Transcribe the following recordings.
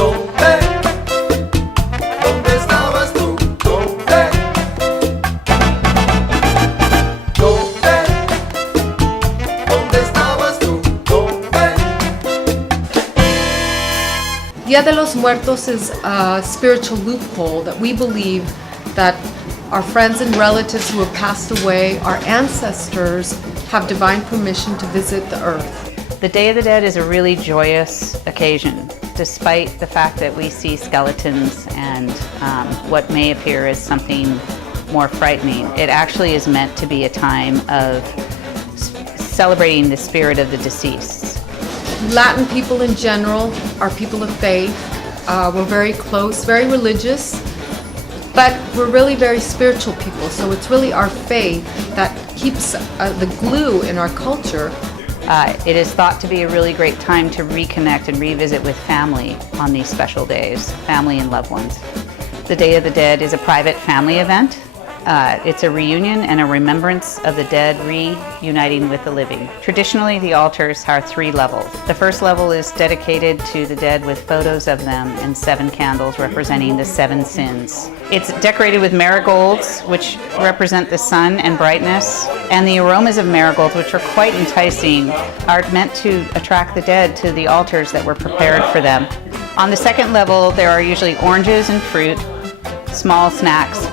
¿Dónde? ¿Dónde estabas tú? ¿Dónde? ¿Dónde? ¿Dónde estabas tú? ¿Dónde? Dia de los Muertos is a spiritual loophole that we believe that our friends and relatives who have passed away, our ancestors, have divine permission to visit the earth. The Day of the Dead is a really joyous occasion, despite the fact that we see skeletons and what may appear as something more frightening. It actually is meant to be a time of celebrating the spirit of the deceased. Latin people in general are people of faith. We're very close, very religious, but we're really very spiritual people. So it's really our faith that keeps the glue in our culture. It is thought to be a really great time to reconnect and revisit with family on these special days, family and loved ones. The Day of the Dead is a private family event. It's a reunion and a remembrance of the dead reuniting with the living. Traditionally, the altars are 3 levels. The first level is dedicated to the dead with photos of them and 7 candles representing the 7 sins. It's decorated with marigolds, which represent the sun and brightness, and the aromas of marigolds, which are quite enticing, are meant to attract the dead to the altars that were prepared for them. On the second level, there are usually oranges and fruit, small snacks,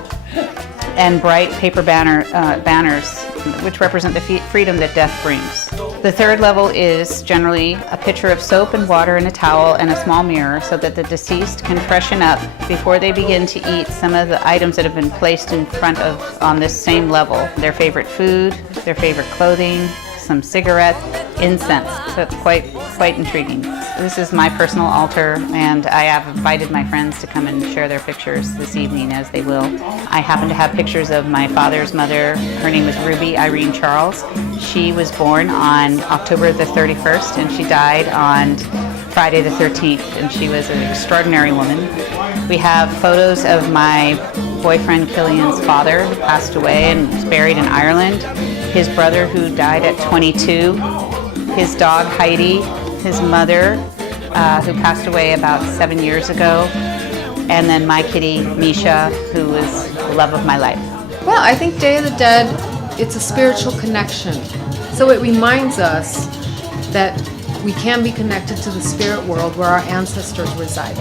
and bright paper banners, which represent the freedom that death brings. The third level is generally a pitcher of soap and water and a towel and a small mirror so that the deceased can freshen up before they begin to eat some of the items that have been placed in front of on this same level. Their favorite food, their favorite clothing, some cigarettes, incense. So it's quite intriguing. This is my personal altar, and I have invited my friends to come and share their pictures this evening, as they will. I happen to have pictures of my father's mother. Her name was Ruby Irene Charles. She was born on October the 31st, and she died on Friday the 13th, and she was an extraordinary woman. We have photos of my boyfriend Killian's father, who passed away and was buried in Ireland, his brother who died at 22, his dog Heidi, his mother who passed away about 7 years ago, and then my kitty Misha, who was the love of my life. Well, I think Day of the Dead, it's a spiritual connection. So it reminds us that we can be connected to the spirit world where our ancestors resided.